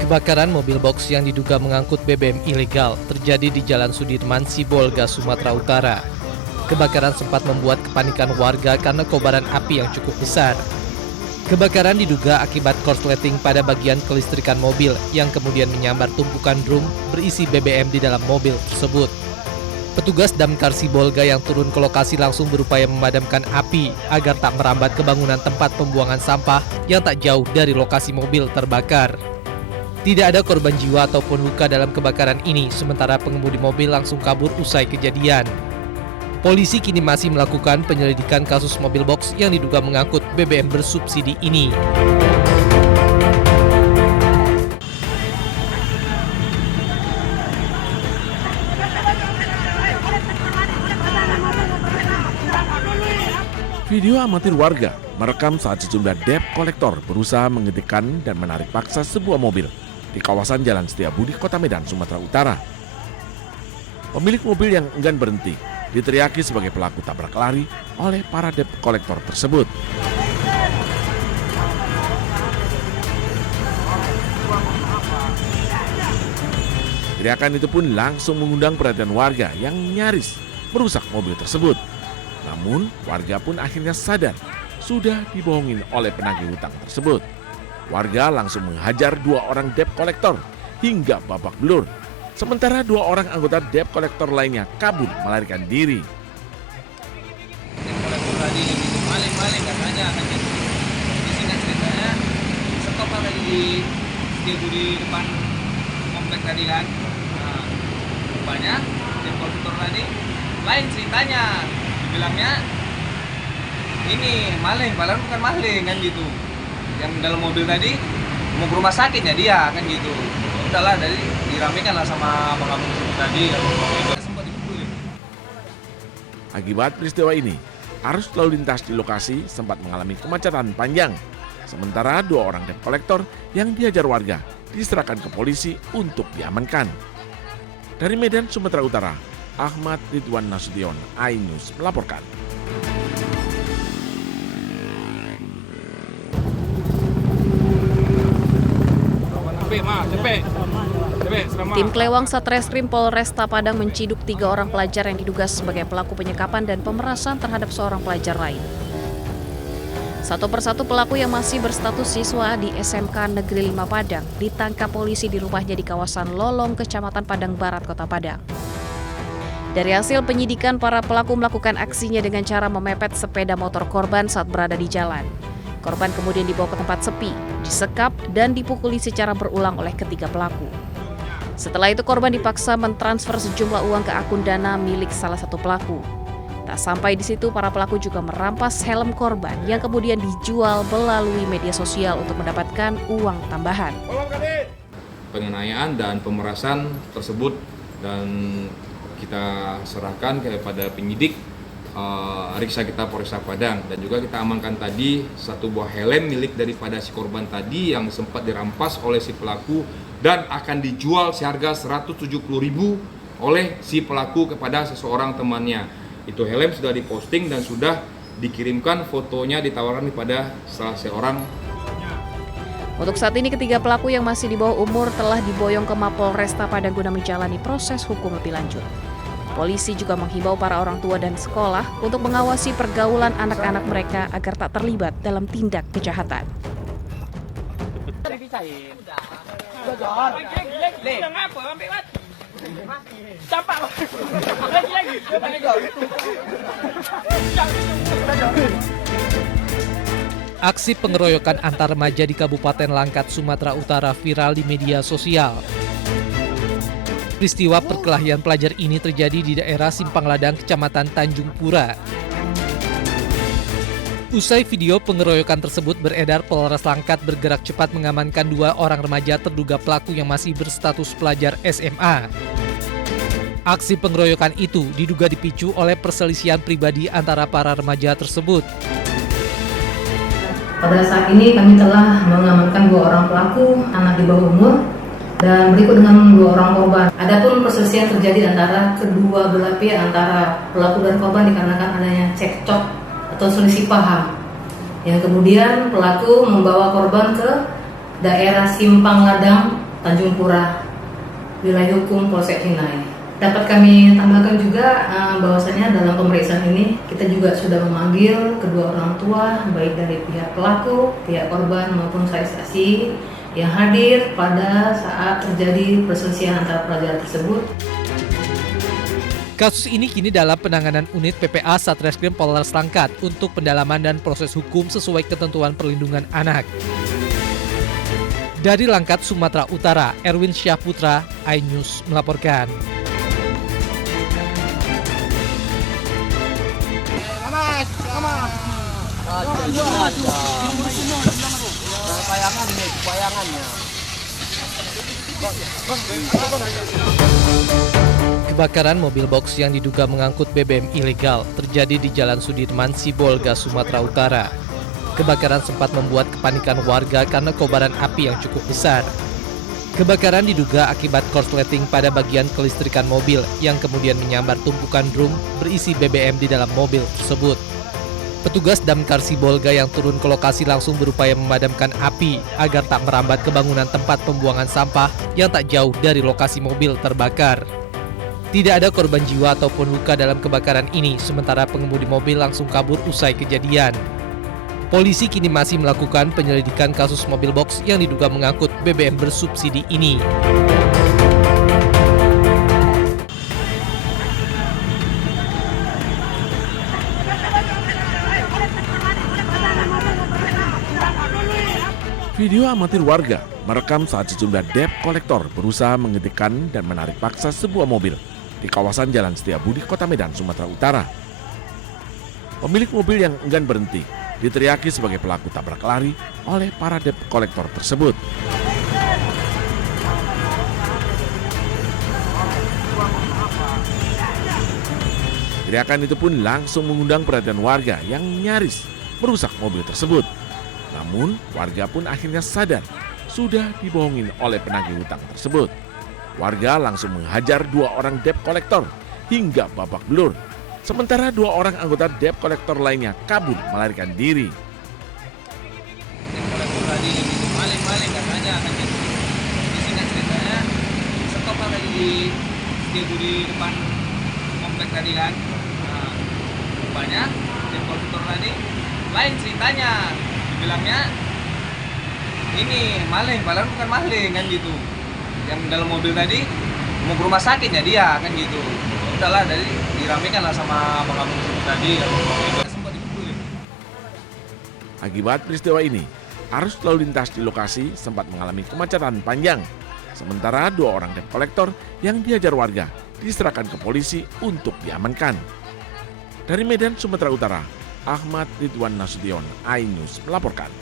Kebakaran mobil box yang diduga mengangkut BBM ilegal terjadi di Jalan Sudirman, Sibolga, Sumatera Utara. Kebakaran sempat membuat kepanikan warga karena kobaran api yang cukup besar. Kebakaran diduga akibat korsleting pada bagian kelistrikan mobil yang kemudian menyambar tumpukan drum berisi BBM di dalam mobil tersebut. Petugas Damkar Sibolga yang turun ke lokasi langsung berupaya memadamkan api agar tak merambat ke bangunan tempat pembuangan sampah yang tak jauh dari lokasi mobil terbakar. Tidak ada korban jiwa ataupun luka dalam kebakaran ini, sementara pengemudi mobil langsung kabur usai kejadian. Polisi kini masih melakukan penyelidikan kasus mobil box yang diduga mengangkut BBM bersubsidi ini. Video amatir warga merekam saat sejumlah debt kolektor berusaha menghentikan dan menarik paksa sebuah mobil di kawasan Jalan Setiabudi, Kota Medan, Sumatera Utara. Pemilik mobil yang enggan berhenti diteriaki sebagai pelaku tabrak lari oleh para debt kolektor tersebut. Teriakan itu pun langsung mengundang perhatian warga yang nyaris merusak mobil tersebut. Namun, warga pun akhirnya sadar sudah dibohongin oleh penagih hutang tersebut. Warga langsung menghajar dua orang debt kolektor hingga babak belur. Sementara dua orang anggota debt kolektor lainnya kabur melarikan diri. Debt kolektor tadi itu maling katanya kan gitu. Di sini ceritanya stop tadi di depan komplek tadi kan. Nah, rupanya debt kolektor tadi lain ceritanya. Bilangnya ini maling, padahal bukan maling kan gitu. Yang dalam mobil tadi mau ke rumah sakitnya dia kan gitu. Udahlah, dari diramekan lah sama abang-abang tadi. Sempat dipukulin. Akibat peristiwa ini, arus lalu lintas di lokasi sempat mengalami kemacetan panjang. Sementara dua orang debt kolektor yang dihajar warga diserahkan ke polisi untuk diamankan. Dari Medan, Sumatera Utara, Ahmad Ridwan Nasution, iNews melaporkan. Tim Klewang Satreskrim Polresta Padang menciduk 3 orang pelajar yang diduga sebagai pelaku penyekapan dan pemerasan terhadap seorang pelajar lain. Satu persatu pelaku yang masih berstatus siswa di SMK Negeri 5 Padang ditangkap polisi di rumahnya di kawasan Lolong, Kecamatan Padang Barat, Kota Padang. Dari hasil penyidikan, para pelaku melakukan aksinya dengan cara memepet sepeda motor korban saat berada di jalan. Korban kemudian dibawa ke tempat sepi, disekap, dan dipukuli secara berulang oleh ketiga pelaku. Setelah itu korban dipaksa mentransfer sejumlah uang ke akun Dana milik salah satu pelaku. Tak sampai di situ, para pelaku juga merampas helm korban yang kemudian dijual melalui media sosial untuk mendapatkan uang tambahan. Penganiayaan dan pemerasan tersebut dan kita serahkan kepada penyidik Riksa kita Polresta Padang, dan juga kita amankan tadi satu buah helm milik daripada si korban tadi yang sempat dirampas oleh si pelaku dan akan dijual seharga 170.000 oleh si pelaku kepada seseorang temannya. Itu helm sudah diposting dan sudah dikirimkan fotonya, ditawarkan kepada salah seorang. Untuk saat ini ketiga pelaku yang masih di bawah umur telah diboyong ke Mapolresta Padang guna menjalani proses hukum lebih lanjut. Polisi juga menghimbau para orang tua dan sekolah untuk mengawasi pergaulan anak-anak mereka agar tak terlibat dalam tindak kejahatan. Aksi pengeroyokan antar remaja di Kabupaten Langkat, Sumatera Utara viral di media sosial. Peristiwa perkelahian pelajar ini terjadi di daerah Simpang Ladang, Kecamatan Tanjung Pura. Usai video pengeroyokan tersebut beredar, Polres Langkat bergerak cepat mengamankan 2 orang remaja terduga pelaku yang masih berstatus pelajar SMA. Aksi pengeroyokan itu diduga dipicu oleh perselisihan pribadi antara para remaja tersebut. Pada saat ini kami telah mengamankan 2 orang pelaku anak di bawah umur Dan berikut dengan 2 orang korban. Adapun perselisihan terjadi antara kedua belah pihak, antara pelaku dan korban dikarenakan adanya cekcok atau selisih paham. Yang kemudian pelaku membawa korban ke daerah Simpang Ladang, Tanjung Pura, wilayah hukum Polsek Cinai. Dapat kami tambahkan juga bahwasanya dalam pemeriksaan ini kita juga sudah memanggil kedua orang tua, baik dari pihak pelaku, pihak korban maupun saksi yang hadir pada saat terjadi perselisihan antara pelajar tersebut. Kasus ini kini dalam penanganan unit PPA Satreskrim Polres Langkat untuk pendalaman dan proses hukum sesuai ketentuan perlindungan anak. Dari Langkat, Sumatera Utara, Erwin Syahputra, iNews melaporkan. Kebakaran mobil box yang diduga mengangkut BBM ilegal terjadi di Jalan Sudirman, Sibolga, Sumatera Utara. Kebakaran sempat membuat kepanikan warga karena kobaran api yang cukup besar. Kebakaran diduga akibat korsleting pada bagian kelistrikan mobil yang kemudian menyambar tumpukan drum berisi BBM di dalam mobil tersebut. Petugas Damkar Sibolga yang turun ke lokasi langsung berupaya memadamkan api agar tak merambat ke bangunan tempat pembuangan sampah yang tak jauh dari lokasi mobil terbakar. Tidak ada korban jiwa ataupun luka dalam kebakaran ini, sementara pengemudi mobil langsung kabur usai kejadian. Polisi kini masih melakukan penyelidikan kasus mobil box yang diduga mengangkut BBM bersubsidi ini. Video amatir warga merekam saat sejumlah debt kolektor berusaha menghentikan dan menarik paksa sebuah mobil di kawasan Jalan Setiabudi, Kota Medan, Sumatera Utara. Pemilik mobil yang enggan berhenti diteriaki sebagai pelaku tabrak lari oleh para debt kolektor tersebut. Teriakan itu pun langsung mengundang perhatian warga yang nyaris merusak mobil tersebut. Namun, warga pun akhirnya sadar sudah dibohongin oleh penagih hutang tersebut. Warga langsung menghajar 2 orang debt kolektor hingga babak belur. Sementara 2 orang anggota debt kolektor lainnya kabur melarikan diri. Debt kolektor tadi maling katanya kan gitu. Disingkat ceritanya, stop tadi di Setiabudi depan komplek tadi kan. Nah, rupanya debt kolektor tadi lain ceritanya. Bilangnya ini maling, padahal bukan maling kan gitu. Yang dalam mobil tadi mau ke rumah sakit ya dia kan gitu. Udahlah, dari diramekan lah sama abang-abang tadi. Sempat dipukulin. Akibat peristiwa ini, arus lalu lintas di lokasi sempat mengalami kemacetan panjang. Sementara 2 orang debt kolektor yang dihajar warga diserahkan ke polisi untuk diamankan. Dari Medan, Sumatera Utara, Ahmad Ridwan Nasution, iNews melaporkan.